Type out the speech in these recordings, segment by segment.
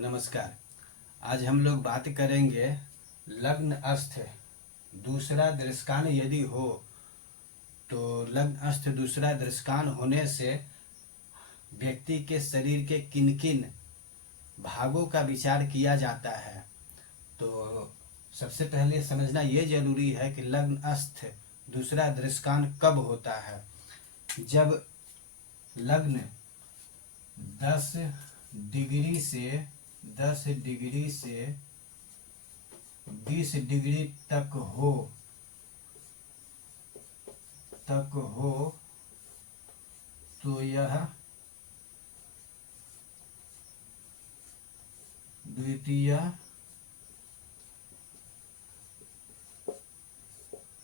नमस्कार। आज हम लोग बात करेंगे लग्न अस्थ दूसरा दृष्कान यदि हो तो लग्न अस्थ दूसरा दृष्कान होने से व्यक्ति के शरीर के किन किन भागों का विचार किया जाता है। तो सबसे पहले समझना ये जरूरी है कि लग्न अस्थ दूसरा दृष्कान कब होता है। जब लग्न 10 डिग्री से 20 डिग्री तक हो तो यह द्वितीय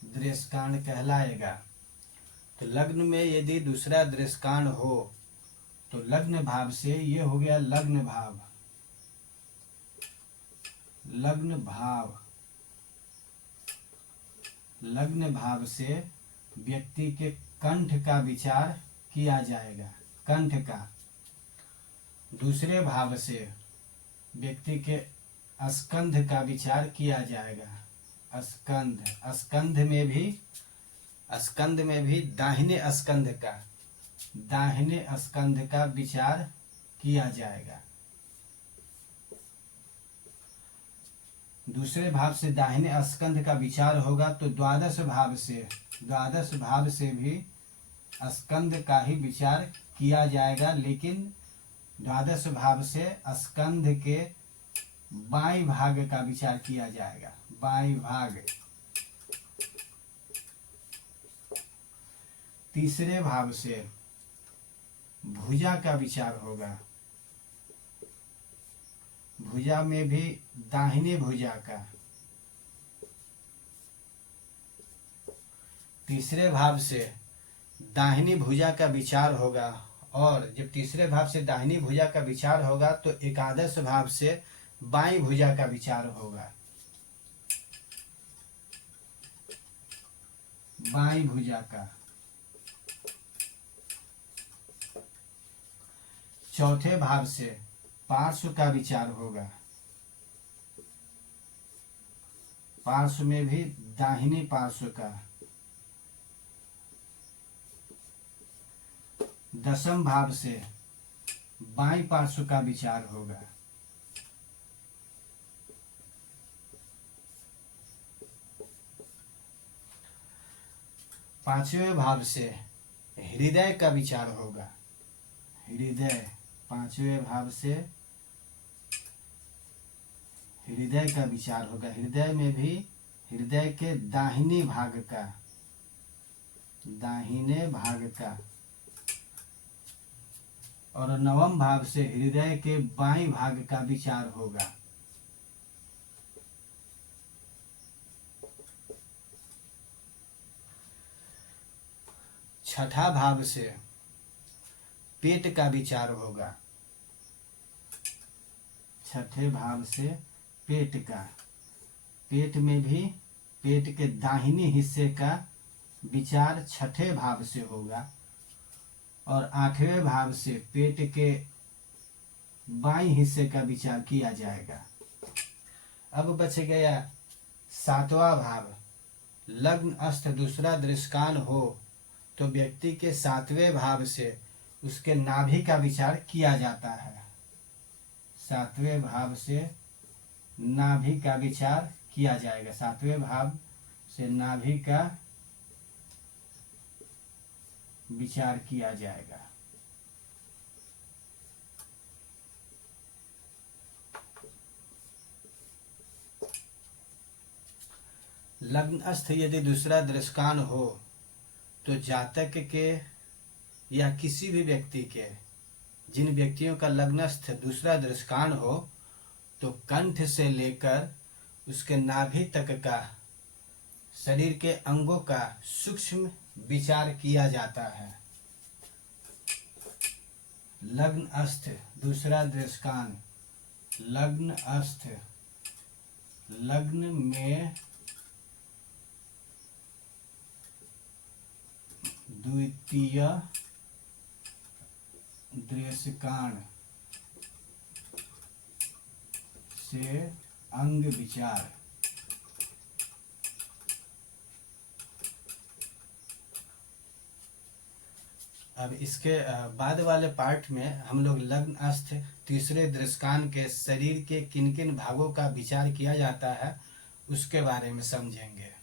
दृष्कान कहलाएगा। तो लग्न में यदि दूसरा दृष्कान हो तो लग्न भाव से ये हो गया लग्न भाव। लग्न भाव से व्यक्ति के कंठ का विचार किया जाएगा। कंठ का। दूसरे भाव से व्यक्ति के स्कंध का विचार किया जाएगा। स्कंध में भी दाहिने स्कंध का विचार किया जाएगा। दूसरे भाव से दाहिने स्कंध का विचार होगा तो द्वादश भाव से भी स्कंध का ही विचार किया जाएगा, लेकिन द्वादश भाव से स्कंध के बाईं भाग का विचार किया जाएगा। बाईं भाग। तीसरे भाव से भुजा का विचार होगा। भुजा में भी दाहिने भुजा का। तीसरे भाव से दाहिनी भुजा का विचार होगा, और जब तीसरे भाव से दाहिनी भुजा का विचार होगा तो एकादश भाव से बाईं भुजा का विचार होगा। बाईं भुजा का। चौथे भाव से पार्श्व का विचार होगा। पार्श्व में भी दाहिनी पार्श्व का। दशम भाव से बाईं पार्श्व का विचार होगा। पांचवें भाव से हृदय का विचार होगा। हृदय। पांचवें भाव से हृदय का विचार होगा। हृदय में भी हृदय के दाहिने भाग का। और नवम भाव से हृदय के बाईं भाग का विचार होगा। छठा भाव से पेट का विचार होगा। छठे भाव से पेट का। पेट में भी पेट के दाहिने हिस्से का विचार छठे भाव से होगा, और आठवें भाव से पेट के बाईं हिस्से का विचार किया जाएगा। अब बच गया सातवां भाव। लग्न अस्थ दूसरा दृष्कान हो तो व्यक्ति के सातवें भाव से उसके नाभि का विचार किया जाता है। सातवें भाव से नाभि का विचार किया जाएगा। सातवें भाव से नाभि का विचार किया जाएगा। लग्नस्थ यदि दूसरा दृष्कान हो तो जातक के या किसी भी व्यक्ति के, जिन व्यक्तियों का लग्नस्थ दूसरा दृष्कान हो, तो कंठ से लेकर उसके नाभि तक का शरीर के अंगों का सूक्ष्म विचार किया जाता है। लग्नस्थ दूसरा दृष्कान। लग्नस्थ। लग्न में द्वितीय दृष्कान। से अंग विचार। अब इसके बाद वाले पार्ट में हम लोग लग्नस्थ तीसरे दृष्टांत के शरीर के किन किन भागों का विचार किया जाता है उसके बारे में समझेंगे।